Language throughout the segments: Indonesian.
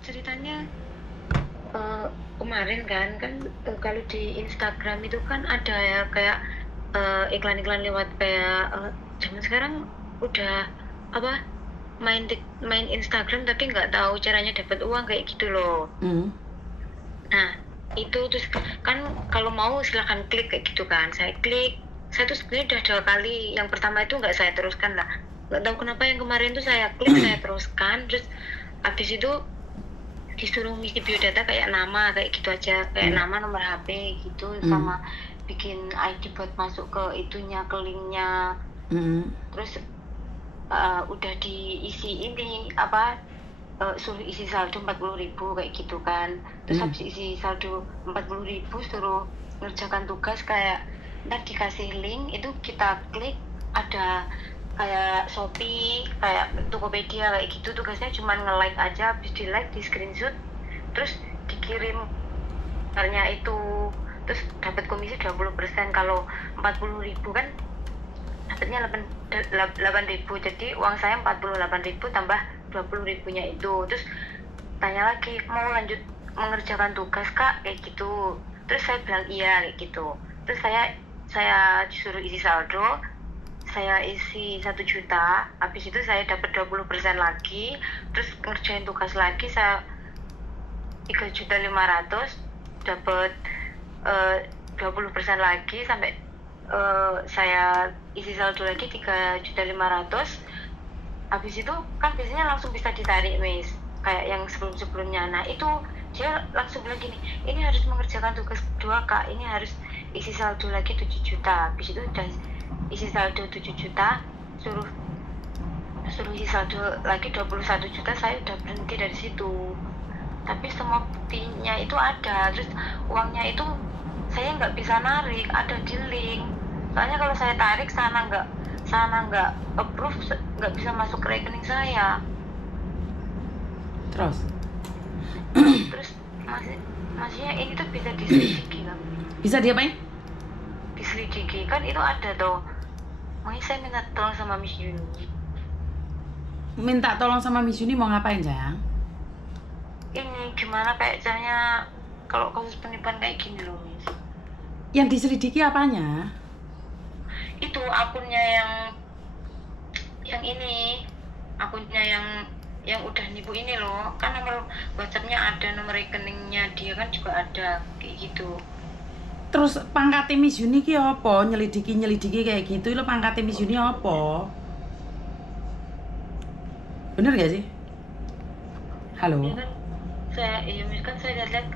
ceritanya eh, kemarin kan kalau di Instagram itu kan ada ya kayak iklan-iklan lewat kayak zaman sekarang udah apa main Instagram tapi nggak tahu caranya dapat uang kayak gitu loh. Nah, itu terus kan kalau mau silahkan klik kayak gitu kan. Saya klik, saya tuh sebenarnya udah 2 kali. Yang pertama itu nggak saya teruskan lah. Nggak tahu kenapa yang kemarin tuh saya klik, saya teruskan. Terus habis itu disuruh ngisi biodata kayak nama, kayak gitu aja. Kayak nama, nomor HP gitu. Sama bikin ID buat masuk ke itunya, ke linknya. Terus udah diisi ini, suruh isi saldo 40.000 kayak gitu kan. Terus habis isi saldo 40.000 suruh ngerjakan tugas kayak ntar dikasih link itu kita klik ada kayak Shopee, kayak Tokopedia kayak gitu. Tugasnya cuma nge-like aja, habis di like, di screenshot, terus dikirim barangnya itu, terus dapat komisi 20%. Kalau 40.000 kan dapatnya 8.000, jadi uang saya 48.000 tambah 20.000-nya itu. Terus tanya lagi, mau lanjut mengerjakan tugas kak kayak gitu. Terus saya bilang iya kayak gitu. Terus saya disuruh isi saldo, saya isi 1 juta, habis itu saya dapat 20% lagi. Terus ngerjain tugas lagi, saya 3.500.000 dapat 20% lagi, sampai saya isi saldo lagi 3.500.000. Habis itu kan biasanya langsung bisa ditarik Miss, kayak yang sebelum-sebelumnya. Nah itu dia langsung bilang gini, ini harus mengerjakan tugas kedua kak, ini harus isi saldo lagi 7 juta. Habis itu udah isi saldo 7 juta, suruh isi saldo lagi 21 juta. Saya udah berhenti dari situ, tapi semua buktinya itu ada. Terus uangnya itu saya nggak bisa narik, ada di link. Soalnya kalau saya tarik sana nggak approve, nggak bisa masuk ke rekening saya. Terus Maksudnya ini tuh bisa diselidiki kan? bisa diapain? Diselidiki kan, itu ada tuh. Makanya saya minta tolong sama Miss Yuni. Minta tolong sama Miss Yuni mau ngapain sayang? Ini gimana kayak caranya kalau kasus penipuan kayak gini loh Miss. Yang diselidiki apanya? Itu akunnya yang ini, akunnya yang udah nipu ini loh. Kan nomor WhatsApp-nya ada, nomor rekeningnya dia kan juga ada kayak gitu. Terus pangkatnya Miss Yuni ki apa? Nyelidiki kayak gitu lo pangkatnya Miss Yuni apa? Bener gak sih? Halo? Ya kan saya lihat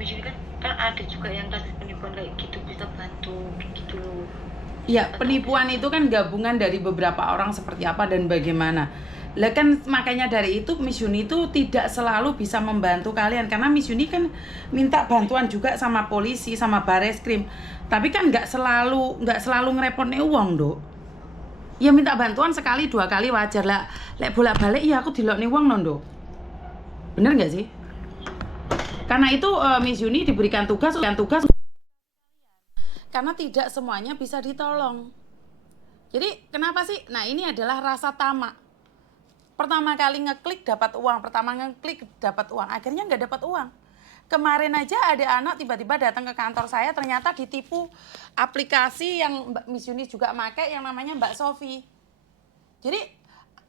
Miss Yuni kan ada juga yang kasus penipuan kayak gitu, bisa bantu gitu loh. Iya, penipuan itu kan gabungan dari beberapa orang seperti apa dan bagaimana. Lah kan makanya dari itu Miss Yuni itu tidak selalu bisa membantu kalian karena Miss Yuni kan minta bantuan juga sama polisi sama Bareskrim. Tapi kan nggak selalu ngerepotnya uang, Dok. Ya minta bantuan sekali 2 kali wajar lah. Lek bolak-balik ya aku dilokne uang non, Dok. Bener nggak sih? Karena itu Miss Yuni diberikan tugas karena tidak semuanya bisa ditolong. Jadi kenapa sih? Nah ini adalah rasa tamak. Pertama kali ngeklik dapat uang, akhirnya nggak dapat uang. Kemarin aja ada anak tiba-tiba datang ke kantor saya, ternyata ditipu aplikasi yang Miss Yuni juga pakai yang namanya Mbak Sofi. Jadi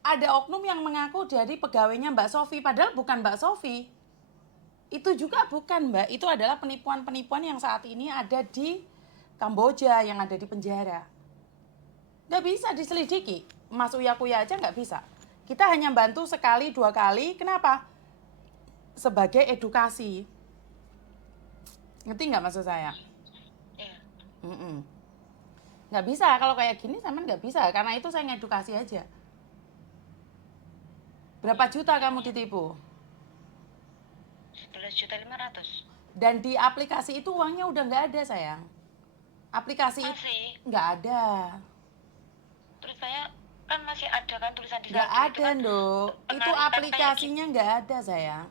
ada oknum yang mengaku jadi pegawainya Mbak Sofi, padahal bukan Mbak Sofi. Itu juga bukan Mbak, itu adalah penipuan-penipuan yang saat ini ada di Kamboja, yang ada di penjara. Nggak bisa diselidiki, Mas Uya-Kuya aja nggak bisa. Kita hanya bantu sekali 2 kali, kenapa? Sebagai edukasi. Ngerti nggak maksud saya? Nggak bisa, kalau kayak gini sama nggak bisa, karena itu saya ngedukasi aja. Berapa juta kamu ditipu? 11.500.000. Dan di aplikasi itu uangnya udah nggak ada sayang. Aplikasi masih nggak ada. Terus saya kan masih ada kan tulisan di nggak saldo ada itu kan, Dok. Itu aplikasinya gitu. nggak ada sayang.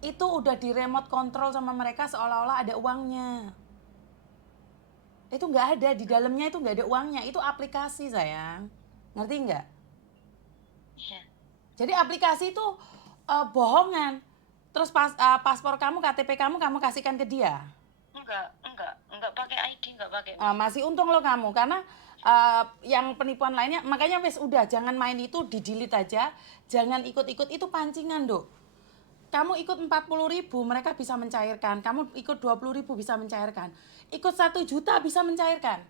Itu udah di remote control sama mereka seolah-olah ada uangnya. Itu nggak ada, di dalamnya itu nggak ada uangnya. Itu aplikasi sayang, ngerti nggak? Iya. Jadi aplikasi itu bohongan. Terus paspor kamu, KTP kamu kasihkan ke dia. Enggak pakai ID, enggak pakai. Masih untung lo kamu, karena yang penipuan lainnya, makanya wes udah jangan main itu, di-delete aja. Jangan ikut-ikut, itu pancingan, Dok. Kamu ikut 40.000 mereka bisa mencairkan, kamu ikut 20.000 bisa mencairkan, ikut 1 juta bisa mencairkan.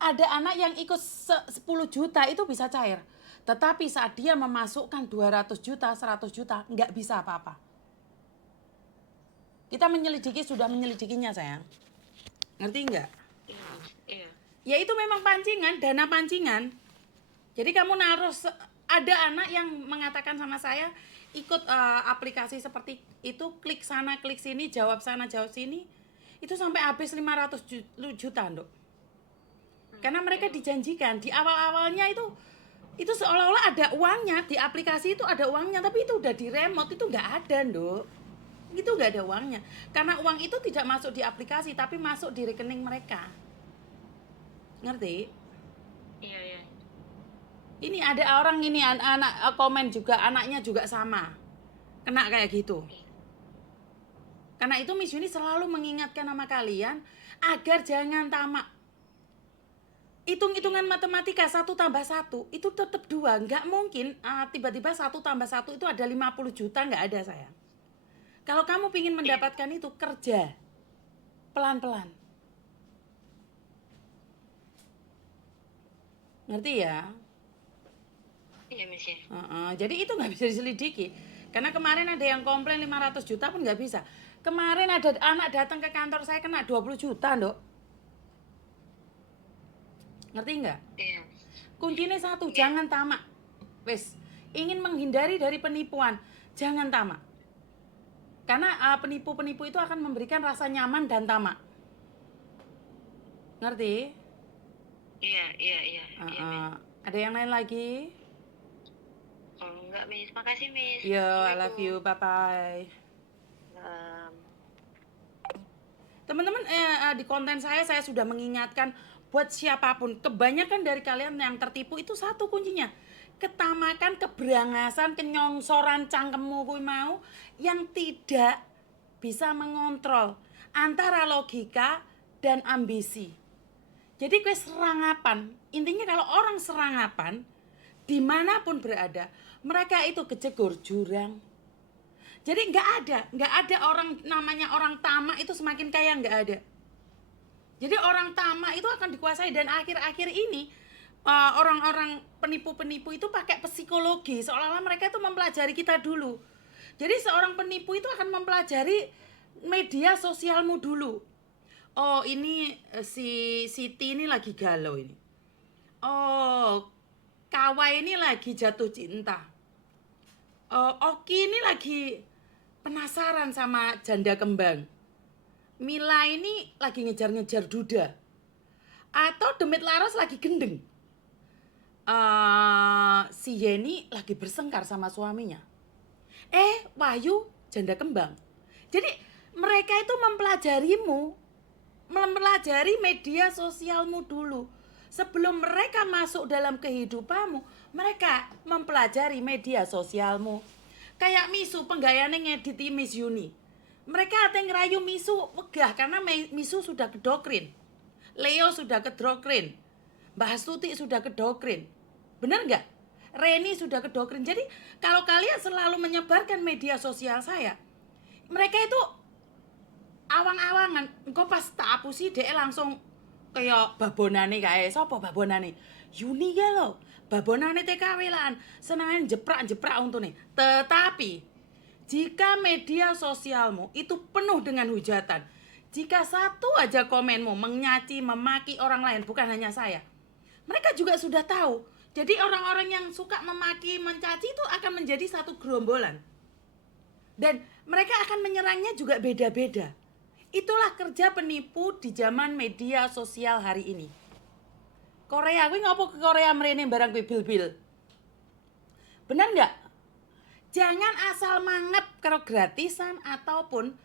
Ada anak yang ikut 10 juta itu bisa cair. Tetapi saat dia memasukkan 200 juta, 100 juta, nggak bisa apa-apa. Kita sudah menyelidikinya, sayang. Ngerti nggak? Iya. Ya itu memang pancingan, dana pancingan. Jadi kamu ada anak yang mengatakan sama saya, ikut aplikasi seperti itu, klik sana, klik sini, jawab sana, jawab sini. Itu sampai habis 500 juta, Dok. Karena mereka dijanjikan, di awal-awalnya itu seolah-olah ada uangnya, di aplikasi itu ada uangnya, tapi itu udah di remote, itu nggak ada, Dok. Itu nggak ada uangnya. Karena uang itu tidak masuk di aplikasi, tapi masuk di rekening mereka. Ngerti? Iya. Ini ada orang ini, anak komen juga, anaknya juga sama. Kena kayak gitu. Karena itu Miss Yuni selalu mengingatkan sama kalian, agar jangan tamak. Hitung-hitungan matematika 1 tambah 1 itu tetap 2. Nggak mungkin tiba-tiba 1 tambah 1 itu ada 50 juta, nggak ada, sayang. Kalau kamu ingin mendapatkan itu, kerja pelan-pelan. Ngerti ya? Iya, Miss ya. Jadi itu nggak bisa diselidiki. Karena kemarin ada yang komplain 500 juta pun nggak bisa. Kemarin ada anak datang ke kantor saya kena 20 juta, Dok. Ngerti nggak? Iya. Kuncinya satu, jangan tamak. Wes, ingin menghindari dari penipuan, jangan tamak. Karena penipu-penipu itu akan memberikan rasa nyaman dan tamak. Ngerti? Iya. Ada yang lain lagi? Enggak, Miss. Makasih, Miss. Yo, I love you. Bye-bye. Teman-teman, di konten saya sudah mengingatkan buat siapapun. Kebanyakan dari kalian yang tertipu itu satu kuncinya. Ketamakan, keberangasan, kenyongsoran cangkemmu kuwi mau yang tidak bisa mengontrol antara logika dan ambisi. Jadi kue serangapan, intinya kalau orang serangapan dimanapun berada, mereka itu kejegur jurang. Jadi nggak ada orang namanya orang tamak itu semakin kaya, nggak ada. Jadi orang tamak itu akan dikuasai, dan akhir-akhir ini orang-orang penipu-penipu itu pakai psikologi, seolah-olah mereka itu mempelajari kita dulu. Jadi seorang penipu itu akan mempelajari media sosialmu dulu. Oh, ini si Siti ini lagi galau ini. Oh, Kawai ini lagi jatuh cinta. Oh, Oki ini lagi penasaran sama janda kembang. Mila ini lagi ngejar-ngejar duda. Atau Demit Laras lagi gendeng. Si Yeni lagi bersengkar sama suaminya. Wahyu janda kembang. Jadi mereka itu mempelajari media sosialmu dulu. Sebelum mereka masuk dalam kehidupanmu, mereka mempelajari media sosialmu. Kayak Misu penggayane ngediti Miss Yuni. Mereka ada yang ngerayu Misu wegah karena Misu sudah kedokrin. Leo sudah kedokrin. Mbak Astuti sudah kedokrin. Bener nggak? Reni sudah kedokrin. Jadi kalau kalian selalu menyebarkan media sosial saya, mereka itu awang-awangan. Engko pas tak hapusi dhek langsung kayak babonane kae. Sopo babonane? Yuni ya lo. Babonane TKW lan senengane jeprak-jeprak untune. Tetapi jika media sosialmu itu penuh dengan hujatan, jika satu aja komenmu menyaci, memaki orang lain, bukan hanya saya, mereka juga sudah tahu. Jadi orang-orang yang suka memaki, mencaci itu akan menjadi satu gerombolan. Dan mereka akan menyerangnya juga beda-beda. Itulah kerja penipu di zaman media sosial hari ini. Korea, gue ngopo ke Korea mrene barang gue bil-bil. Benar nggak? Jangan asal mangep karo gratisan ataupun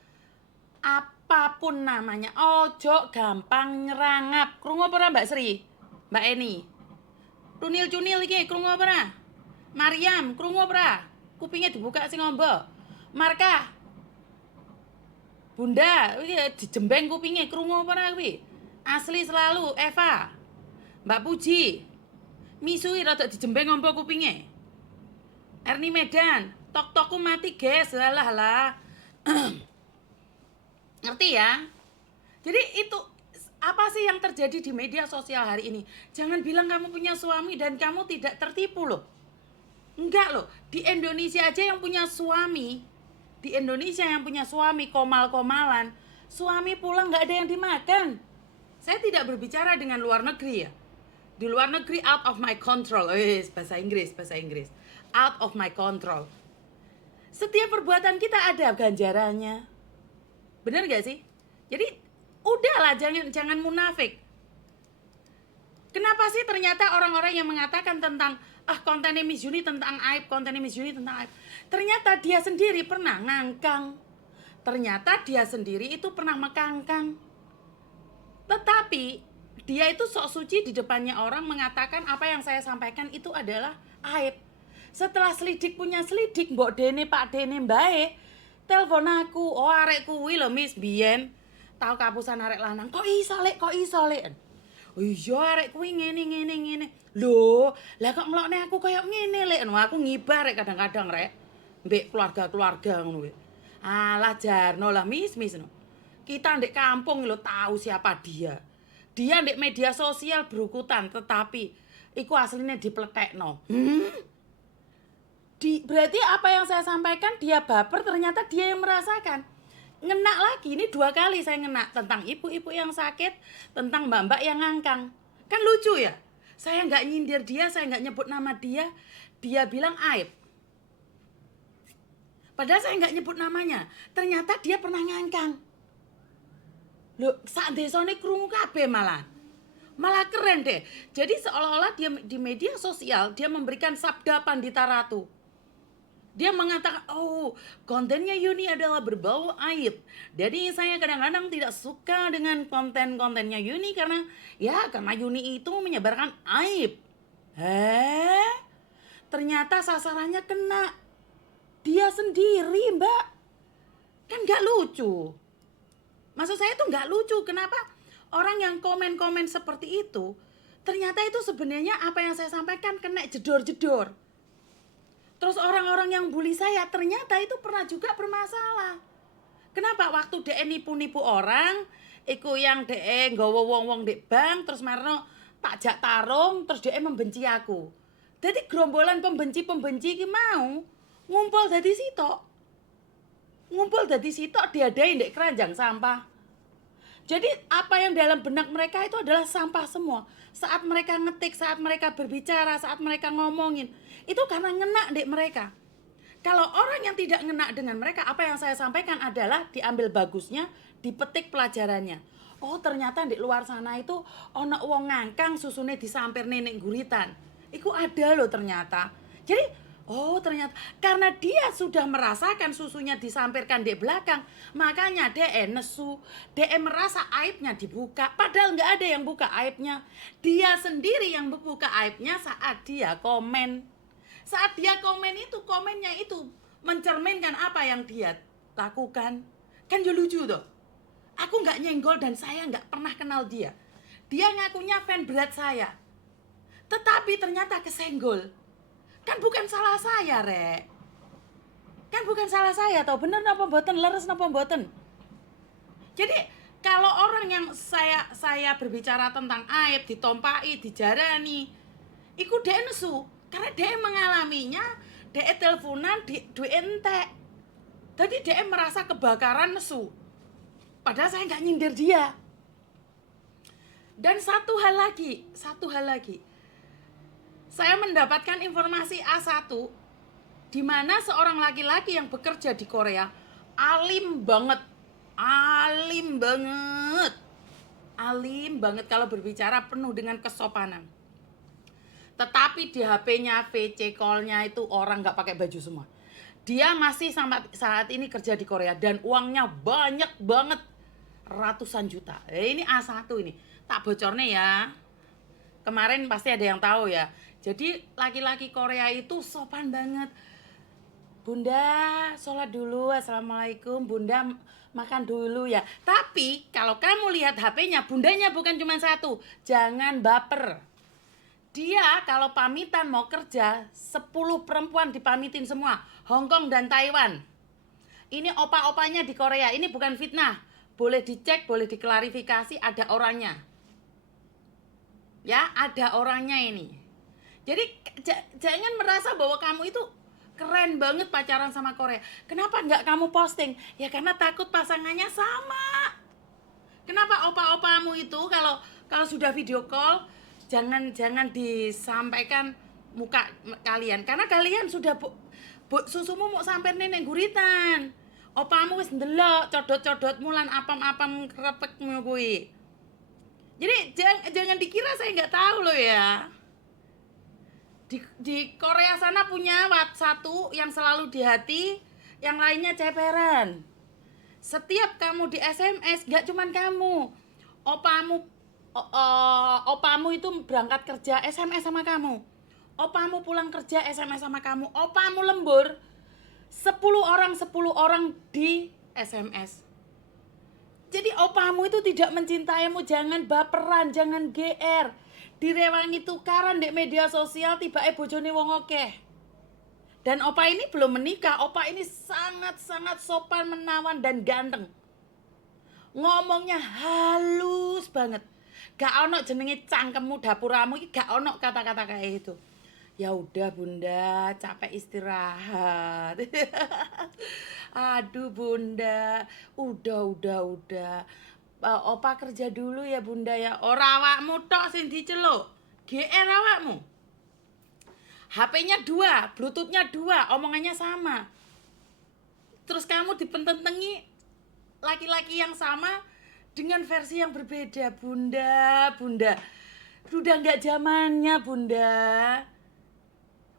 apapun namanya. Ojo gampang nyerangap. Krungu apa ora Mbak Sri? Mbak Eni. Tunil-cunil iki krungu apa ora? Mariam, krungu apa ora? kupingnya dibuka sing ngombo. Marka. Bunda, dijembeng kupingnya krungu apa ora kuwi? Asli selalu Eva. Mbak Puji. Misui rada dijembeng ngombo kupingnya. Erni Medan, tok-tokku mati, guys. Lah. Ngerti ya? Jadi itu apa sih yang terjadi di media sosial hari ini? Jangan bilang kamu punya suami dan kamu tidak tertipu loh. Enggak loh, di Indonesia aja yang punya suami, komal-komalan, suami pulang nggak ada yang dimakan. Saya tidak berbicara dengan luar negeri ya. Di luar negeri out of my control. Bahasa Inggris. Out of my control. Setiap perbuatan kita ada ganjarannya. Bener gak sih? Jadi udahlah, jangan munafik. Kenapa sih ternyata orang-orang yang mengatakan tentang kontennya Miss Yuni tentang aib, ternyata dia sendiri pernah ngangkang. Ternyata dia sendiri itu pernah mekangkang. Tetapi dia itu sok suci di depannya orang mengatakan apa yang saya sampaikan itu adalah aib. Setelah selidik punya selidik, mbok dene Pak dene mbae telepon aku, arek kuwi lho Miss biyen tau kapusan arek lanang. Kok iso lek? Oh iya arek kuwi ngene. Lho, lah kok ngelokne aku koyo ngene lek. Aku ngibah rek kadang-kadang rek. Mbek keluarga ngono kuwi. Alah jarno lah Miss no. Kita ndek kampung lho tahu siapa dia. Dia ndek media sosial berukutan, tetapi iku aslinya dipletekno. Berarti apa yang saya sampaikan dia baper, ternyata dia yang merasakan. Ngena lagi, ini 2 kali saya ngena tentang ibu-ibu yang sakit, tentang mbak-mbak yang ngangkang. Kan lucu ya? Saya nggak nyindir dia, saya nggak nyebut nama dia, dia bilang aib. Padahal saya nggak nyebut namanya, ternyata dia pernah ngangkang. Loh, sak desone krungu kabeh malah keren deh. Jadi seolah-olah dia di media sosial dia memberikan sabda Pandita Ratu. Dia mengatakan, kontennya Yuni adalah berbau aib. Jadi saya kadang-kadang tidak suka dengan konten-kontennya Yuni karena Yuni itu menyebarkan aib. Ternyata sasarannya kena dia sendiri, Mbak. Kan gak lucu. Maksud saya itu gak lucu. Kenapa orang yang komen-komen seperti itu, ternyata itu sebenarnya apa yang saya sampaikan kena jedor-jedor. Terus orang-orang yang bully saya ternyata itu pernah juga bermasalah. Kenapa? Waktu DE nipu-nipu orang, iku yang DE nggawa wong-wong di bank, terus marno takjak tarung, terus DE membenci aku. Jadi gerombolan pembenci-pembenci iki mau ngumpul dadi sitok diadain di keranjang sampah. Jadi apa yang dalam benak mereka itu adalah sampah semua. Saat mereka ngetik, saat mereka berbicara, saat mereka ngomongin, itu karena ngena di mereka. Kalau orang yang tidak ngena dengan mereka, apa yang saya sampaikan adalah diambil bagusnya, dipetik pelajarannya. Oh ternyata di luar sana itu ono wong ngangkang susune disampir nenek guritan. Iku ada loh ternyata. Jadi ternyata karena dia sudah merasakan susunya disampirkan di belakang, makanya DE nesu, DE merasa aibnya dibuka, padahal nggak ada yang buka aibnya. Dia sendiri yang membuka aibnya saat dia komen. Saat dia komen itu, komennya itu mencerminkan apa yang dia lakukan. Kan ya lucu tuh. Aku nggak nyenggol dan saya nggak pernah kenal dia. Dia ngakunya fan berat saya. Tetapi ternyata kesenggol. Kan bukan salah saya, Rek. Kan bukan salah saya, tau bener napa mboten, leres napa mboten. Jadi kalau orang yang saya berbicara tentang aib, ditompai, dijarani, iku DE nesu. Karena DE mengalaminya, DE teleponan, duit entek. Jadi DE merasa kebakaran nesu. Padahal saya nggak nyindir dia. Dan satu hal lagi. Saya mendapatkan informasi A1 di mana seorang laki-laki yang bekerja di Korea alim banget kalau berbicara penuh dengan kesopanan. Tetapi di HP-nya, VC call-nya itu orang nggak pakai baju semua. Dia masih sampai saat ini kerja di Korea dan uangnya banyak banget, ratusan juta. Ini A1 ini, tak bocornya ya. Kemarin pasti ada yang tahu ya. Jadi laki-laki Korea itu sopan banget. Bunda, sholat dulu, assalamualaikum. Bunda makan dulu ya. Tapi kalau kamu lihat HP-nya, bundanya bukan cuma satu. Jangan baper. Dia kalau pamitan mau kerja, 10 perempuan dipamitin semua. Hong Kong dan Taiwan. Ini opa-opanya di Korea. Ini bukan fitnah. Boleh dicek, boleh diklarifikasi, ada orangnya. Ya, ada orangnya ini. Jadi jangan merasa bahwa kamu itu keren banget pacaran sama Korea. Kenapa nggak kamu posting? Ya karena takut pasangannya sama. Kenapa opa-opamu itu kalau sudah video call jangan disampaikan muka kalian, karena kalian sudah susumu mau sampai nenek guritan. Opamu wis ndelok codot-codotmu lan apam-apam krepekmu kuwi. Jadi jangan dikira saya nggak tahu loh ya. Di Korea sana punya satu yang selalu di hati, yang lainnya ceperan. Setiap kamu di SMS, gak cuman kamu, opamu itu berangkat kerja SMS sama kamu, opamu pulang kerja SMS sama kamu, opamu lembur 10 orang di SMS. Jadi opamu itu tidak mencintaimu. Jangan baperan, jangan GR, direwangi tukaran di media sosial tiba bojone wong akeh. Dan opa ini belum menikah. Opa ini sangat-sangat sopan, menawan dan ganteng. Ngomongnya halus banget. Gak ono jenenge cangkemmu dapuramu iki, gak ono kata-kata kayak itu. Ya udah Bunda, capek istirahat. Aduh Bunda, udah. Opa kerja dulu ya Bunda ya. Ora awakmu tok sing diceluk. GR awakmu. HP-nya 2, Bluetooth-nya 2, omongannya sama. Terus kamu dipententengi laki-laki yang sama dengan versi yang berbeda. Bunda. Udah nggak zamannya Bunda.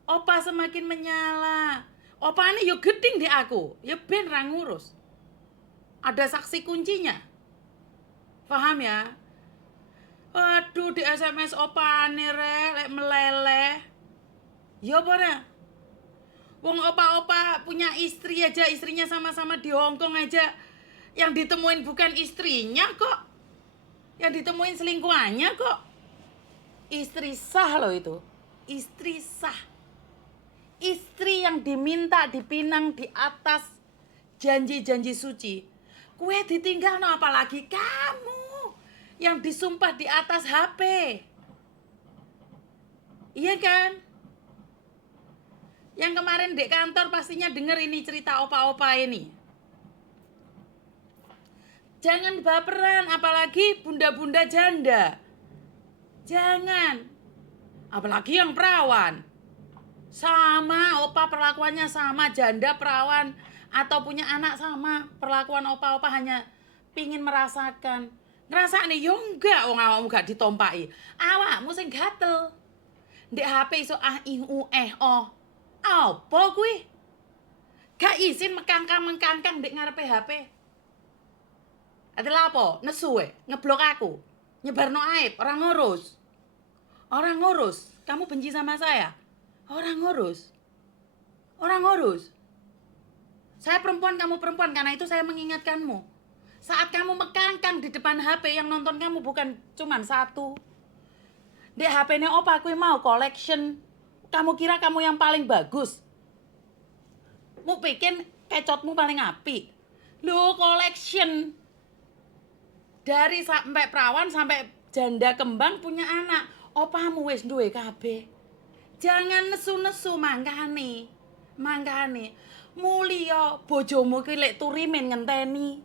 Opa semakin menyala. Opa ini yo geding di aku, ya ben ra ngurus. Ada saksi kuncinya. Paham ya? Aduh, di SMS opa nih lek meleleh. Ya apa? Wong opa-opa punya istri aja, istrinya sama-sama di Hong Kong aja. Yang ditemuin bukan istrinya kok. Yang ditemuin selingkuhannya kok. Istri sah loh itu. Istri sah. Istri yang diminta dipinang di atas janji-janji suci. Kue ditinggal no, apalagi kamu yang disumpah di atas HP. Iya kan? Yang kemarin di kantor pastinya denger ini cerita opa-opa ini. Jangan baperan, apalagi bunda-bunda janda. Jangan. Apalagi yang perawan. Sama, opa perlakuannya sama, janda perawan atau punya anak sama. Perlakuan opa-opa hanya pingin merasakan. Ngerasa nih, yo enggak, wong awakmu gak ditompaki. Awakmu sing gatel. Ndek HP iso oh. Apa kuwi? Gak izin mengkangkang ndek ngarepe HP. Adalah apa? Nesu ngeblok aku. Nyebarno aib, orang ngurus. Kamu benci sama saya? Orang ngurus. Saya perempuan, kamu perempuan, karena itu saya mengingatkanmu. Saat kamu mekangkang di depan HP, yang nonton kamu bukan cuman satu. Di HP-nya opa aku mau collection. Kamu kira kamu yang paling bagus? Mu bikin kecotmu paling apik. Lu collection. Dari sampai perawan sampai janda kembang punya anak. Opamu wis duwe kabeh. Jangan nesu-nesu mangkane. Mulya bojomu ki lek turimen ngenteni.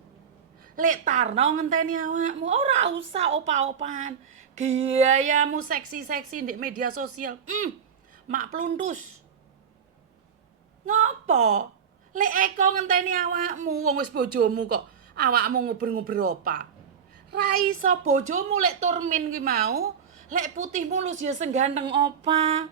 Lek tarno ngenteni awakmu, ora usah opa-opan. Gayamu seksi-seksi di media sosial. Mak plundus. Ngopo? Lek Eko ngenteni awakmu, wong wis bojomu kok. Awakmu nguber-nguber opa. Ra iso bojomu lek turmin ki mau, lek putih mulus ya sing ganteng opa.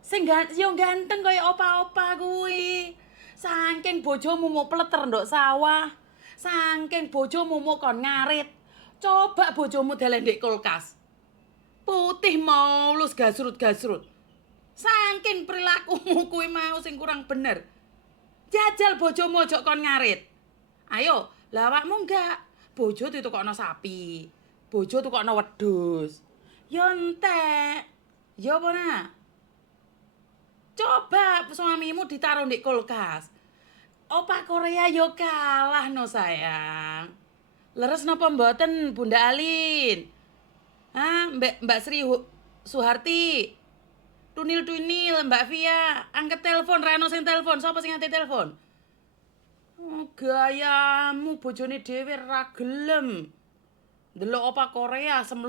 Sing yo ganteng kaya opa-opa kuwi. Saking bojomu mau pleter ndok sawah. Saking bojomu mau kon ngarit. Coba bojomu deleng ndek kulkas. Putih mulus gasrut-gasrut. Saking perilakumu kuwi mau sing kurang bener. Jajal bojomu ojo kon ngarit. Ayo, lah awakmu enggak. Bojo ditukokno sapi. Bojo tukokno wedhus. Ya entek. Ya apa nak? Coba suamimu ditaruh di kulkas. Opa Korea yo kalah no sayang. Leres napa mboten Bunda Alin? Hah, Mbak Sri Suharti. Tunil-tunil Mbak Via, angkat telepon, Rano sing telepon, sapa sing ngangkat telepon? Oh, gayamu bojone dhewe ra gelem. Delok Opa Korea semelu